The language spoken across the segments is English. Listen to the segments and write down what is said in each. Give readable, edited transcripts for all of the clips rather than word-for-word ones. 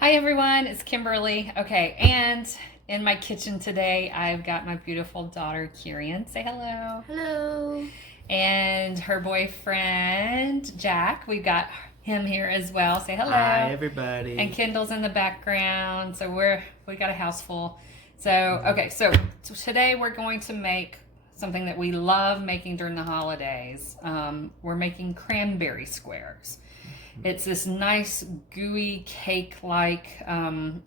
Hi everyone, it's Kimberly. Okay, and in my kitchen today, I've got my beautiful daughter, Kieran. Say hello. Hello. And her boyfriend, Jack. We've got him here as well. Say hello. Hi, everybody. And Kendall's in the background. So we got a house full. So, okay, so today we're going to make something that we love making during the holidays. We're making cranberry squares. It's this nice gooey cake-like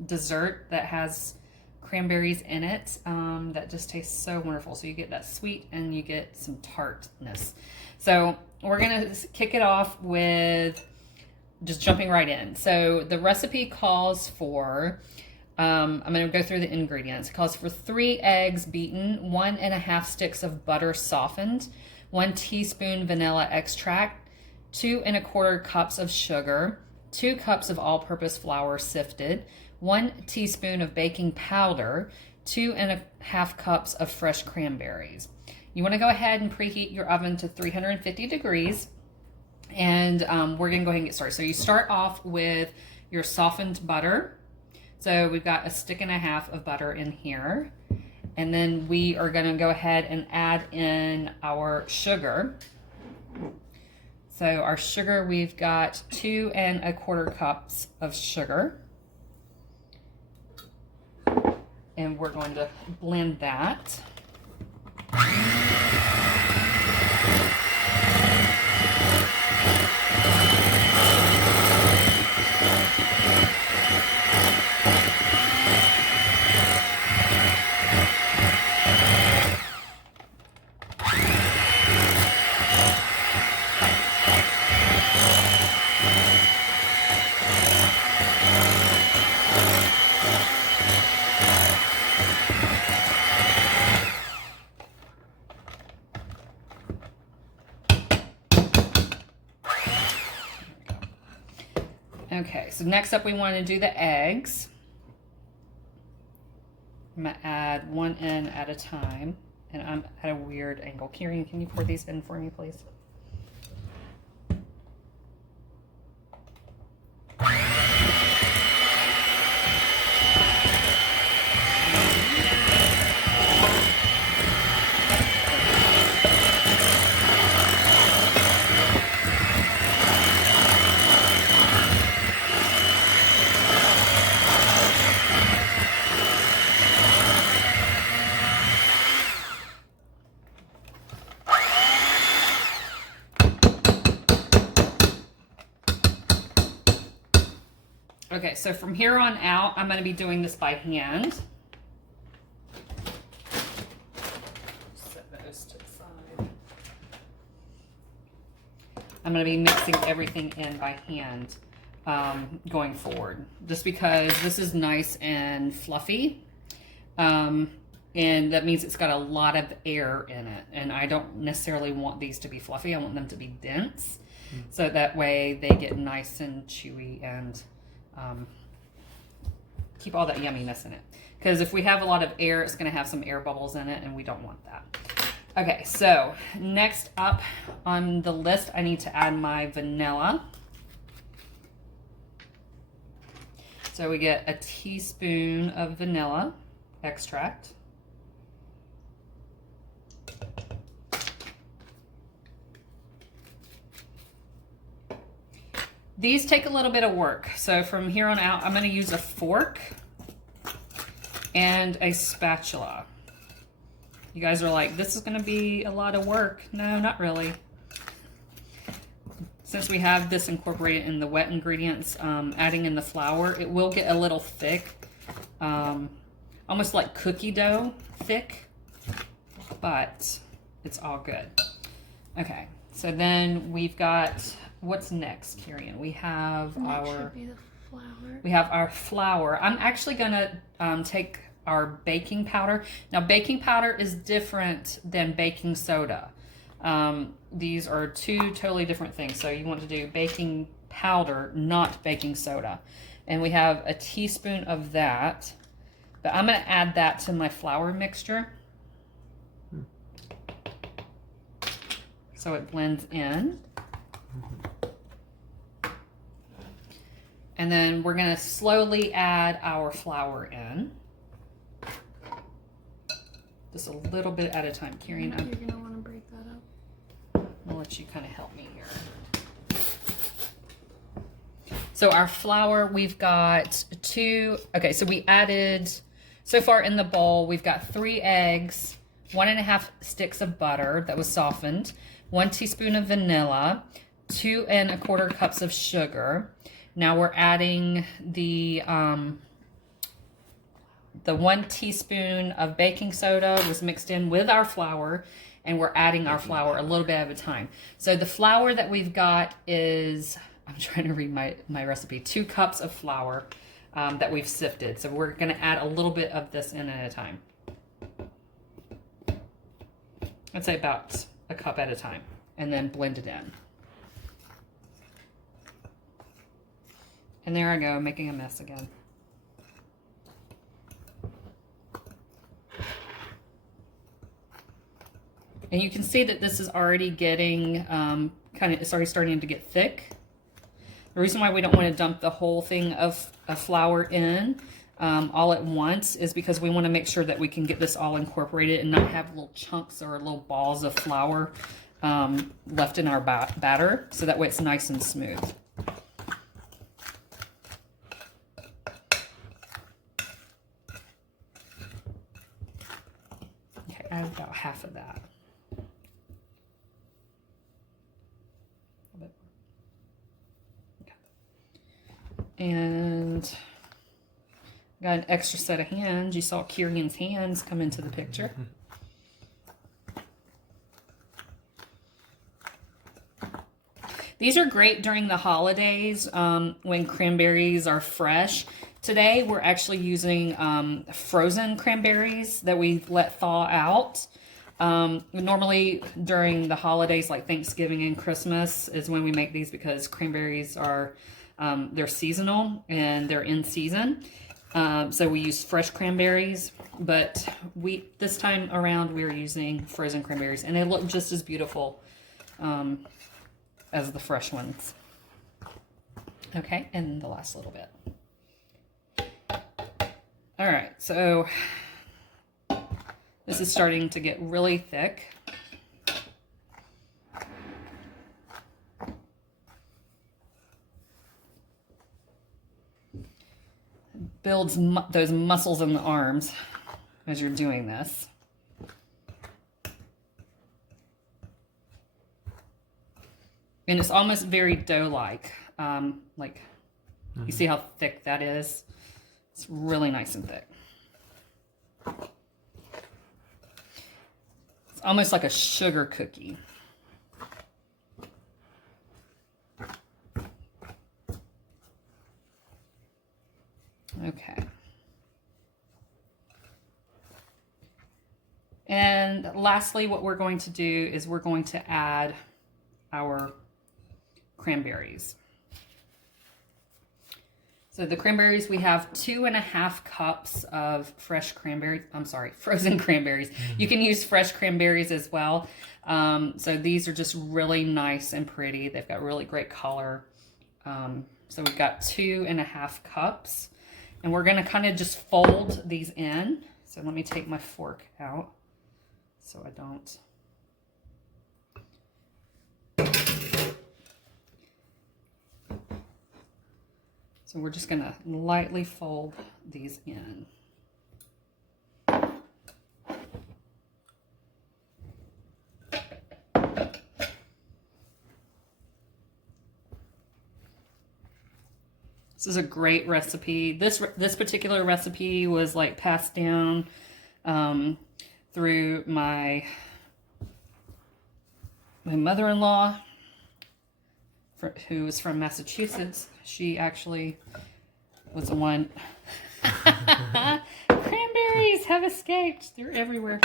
dessert that has cranberries in it that just tastes so wonderful. So you get that sweet and you get some tartness. So we're gonna kick it off with just jumping right in. So the recipe calls for, I'm gonna go through the ingredients. It calls for 3 eggs beaten, 1.5 sticks of butter softened, 1 teaspoon vanilla extract, 2¼ cups of sugar, 2 cups of all-purpose flour sifted, 1 teaspoon of baking powder, 2½ cups of fresh cranberries. You want to go ahead and preheat your oven to 350 degrees, and we're going to go ahead and get started. So you start off with your softened butter. So we've got 1.5 sticks of butter in here, and then we are going to go ahead and add in our sugar. So our sugar, we've got 2¼ cups of sugar. And we're going to blend that. Okay, so next up we want to do the eggs. I'm going to add 1 in at a time, and I'm at a weird angle. Kieran, can you pour these in for me, please? Okay, so from here on out, I'm going to be doing this by hand. Set those to the side. I'm going to be mixing everything in by hand going forward, just because this is nice and fluffy. And that means it's got a lot of air in it. And I don't necessarily want these to be fluffy. I want them to be dense. So that way they get nice and chewy and keep all that yumminess in it. Because if we have a lot of air, it's going to have some air bubbles in it, and we don't want that. Okay, so next up on the list, I need to add my vanilla. So we get 1 teaspoon of vanilla extract. These take a little bit of work. So from here on out, I'm going to use a fork and a spatula. You guys are like, this is going to be a lot of work. No, not really. Since we have this incorporated in the wet ingredients, adding in the flour, it will get a little thick, almost like cookie dough thick, but it's all good. Okay, so then we've got, what's next, Kieran? We have our flour. I'm actually gonna take our baking powder. Now, baking powder is different than baking soda. These are 2 totally different things. So you want to do baking powder, not baking soda. And we have 1 teaspoon of that. But I'm going to add that to my flour mixture. So it blends in. And then we're gonna slowly add our flour in. Just a little bit at a time. Kieran, You're gonna wanna break that up. I'll let you kind of help me here. So our flour, we've got so we added, so far in the bowl, we've got 3 eggs, 1.5 sticks of butter that was softened, 1 teaspoon of vanilla, 2 1/4 cups of sugar. Now we're adding the 1 teaspoon of baking soda was mixed in with our flour, and we're adding our flour a little bit at a time. So the flour that we've got is, I'm trying to read my recipe, 2 cups of flour that we've sifted. So we're gonna add a little bit of this in at a time. I'd say about a cup at a time, and then blend it in. And there I go, making a mess again. And you can see that this is already getting, it's already starting to get thick. The reason why we don't want to dump the whole thing of flour in all at once is because we want to make sure that we can get this all incorporated and not have little chunks or little balls of flour left in our batter, so that way it's nice and smooth. Okay, I have about half of that. And got an extra set of hands. You saw Kieran's hands come into the picture. These are great during the holidays when cranberries are fresh. Today we're actually using frozen cranberries that we let thaw out. Normally during the holidays like Thanksgiving and Christmas is when we make these, because cranberries are they're seasonal and they're in season. So we use fresh cranberries, but this time around we're using frozen cranberries, and they look just as beautiful as the fresh ones. Okay, and the last little bit. All right, so this is starting to get really thick. Builds those muscles in the arms as you're doing this. And it's almost very dough-like. You see how thick that is? It's really nice and thick. It's almost like a sugar cookie. Okay. And lastly, what we're going to do is we're going to add our cranberries. So the cranberries, we have 2.5 cups of frozen cranberries. You can use fresh cranberries as well. So these are just really nice and pretty. They've got really great color. So we've got 2.5 cups. And we're going to kind of just fold these in. So let me take my fork out so I don't. So we're just going to lightly fold these in. This is a great recipe. This particular recipe was like passed down through my mother-in-law, who is from Massachusetts. She actually was the one. Cranberries have escaped. They're everywhere.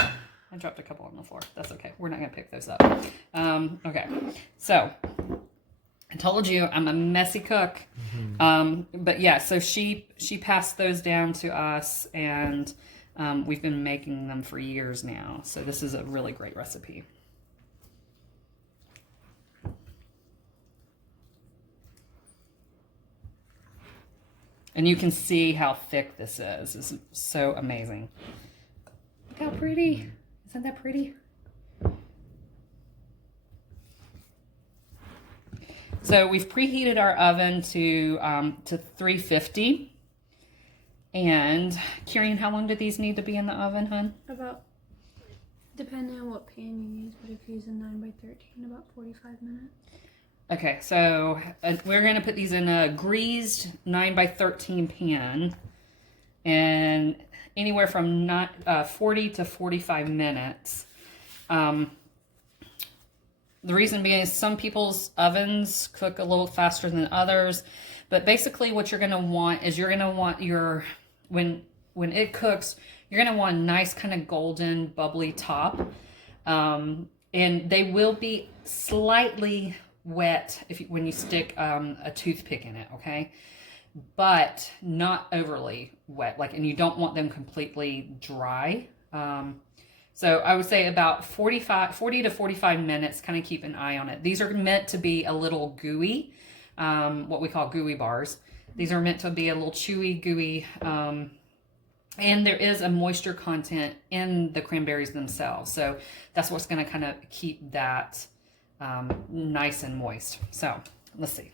I dropped a couple on the floor. That's okay. We're not going to pick those up. Okay, so I told you I'm a messy cook. But yeah, so she passed those down to us, and we've been making them for years now. So this is a really great recipe. And you can see how thick this is. It's so amazing. Look how pretty. Isn't that pretty? So we've preheated our oven to 350. And Kieran, how long do these need to be in the oven, hon? About, depending on what pan you use, but if you use a 9x13, about 45 minutes. Okay, so we're going to put these in a greased 9x13 pan, and anywhere from 40 to 45 minutes. The reason being is some people's ovens cook a little faster than others, but basically what you're going to want is you're going to want your, when it cooks, you're going to want a nice kind of golden bubbly top, and they will be slightly wet when you stick a toothpick in it, okay? But not overly wet, and you don't want them completely dry. So I would say about 40 to 45 minutes, kind of keep an eye on it. These are meant to be a little gooey, what we call gooey bars. These are meant to be a little chewy, gooey, and there is a moisture content in the cranberries themselves. So that's what's going to kind of keep that nice and moist. So let's see.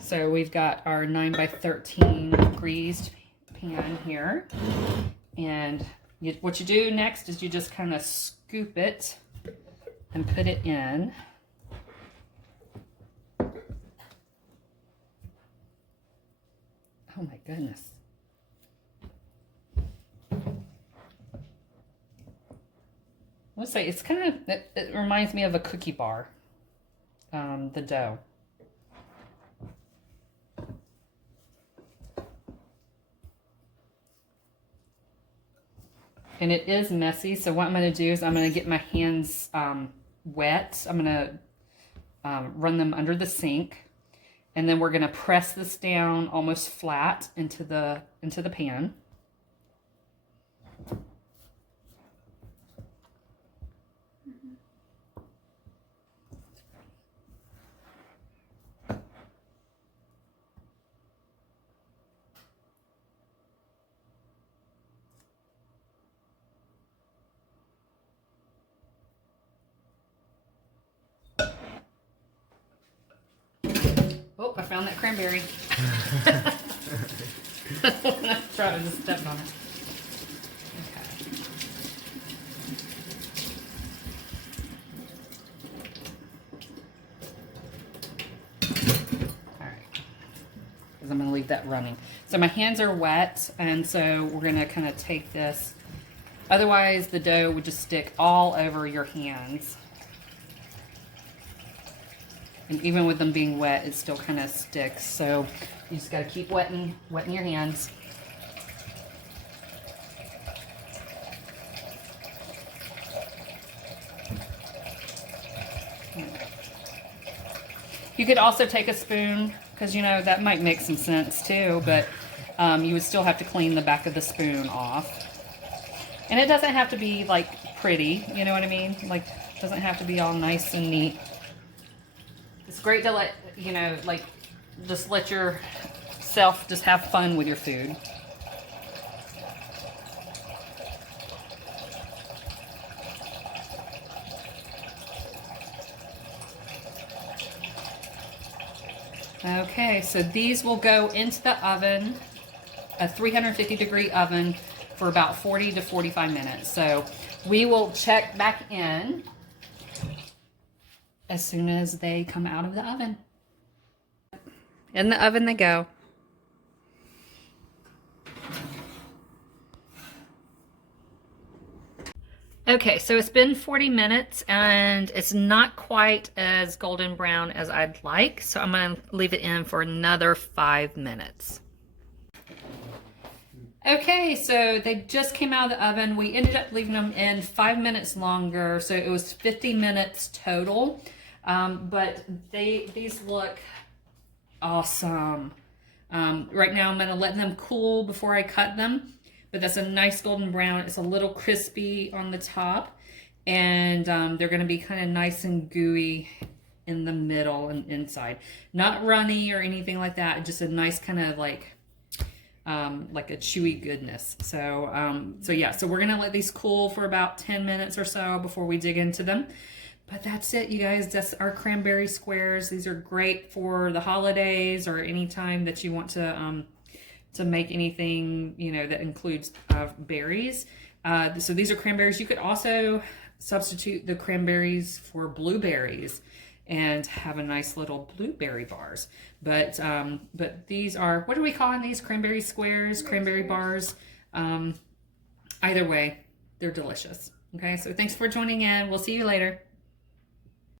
So we've got our 9x13 greased pan here. And what you do next is you just kind of scoop it and put it in. Oh my goodness. Let's say it's kind of, it reminds me of a cookie bar, the dough. And it is messy, so what I'm going to do is I'm going to get my hands wet. I'm going to run them under the sink, and then we're going to press this down almost flat into the pan. Oh, I found that cranberry. Try to just step on it. Okay. All right. Because I'm going to leave that running. So my hands are wet, and so we're going to kind of take this. Otherwise, the dough would just stick all over your hands. And even with them being wet, it still kind of sticks. So you just got to keep wetting your hands. You could also take a spoon, because you know that might make some sense too, but you would still have to clean the back of the spoon off. And it doesn't have to be like pretty, you know what I mean? Like, it doesn't have to be all nice and neat. It's great to let, you know, like, just let yourself just have fun with your food. Okay, so these will go into the oven, a 350-degree oven, for about 40 to 45 minutes. So we will check back in as soon as they come out of the oven. In the oven they go. Okay, so it's been 40 minutes and it's not quite as golden brown as I'd like, so I'm going to leave it in for another 5 minutes. Okay, so they just came out of the oven. We ended up leaving them in 5 minutes longer, so it was 50 minutes total. But these look awesome. Right now I'm going to let them cool before I cut them. But that's a nice golden brown. It's a little crispy on the top. And they're going to be kind of nice and gooey in the middle and inside. Not runny or anything like that. Just a nice kind of like a chewy goodness. So yeah, so we're gonna let these cool for about 10 minutes or so before we dig into them. But that's it, you guys. That's our cranberry squares. These are great for the holidays or any time that you want to make anything, you know, that includes berries. So these are cranberries. You could also substitute the cranberries for blueberries and have a nice little blueberry bars. But these are, what are we calling these? Cranberry squares, cranberry bars. Either way, they're delicious. Okay, so thanks for joining in. We'll see you later.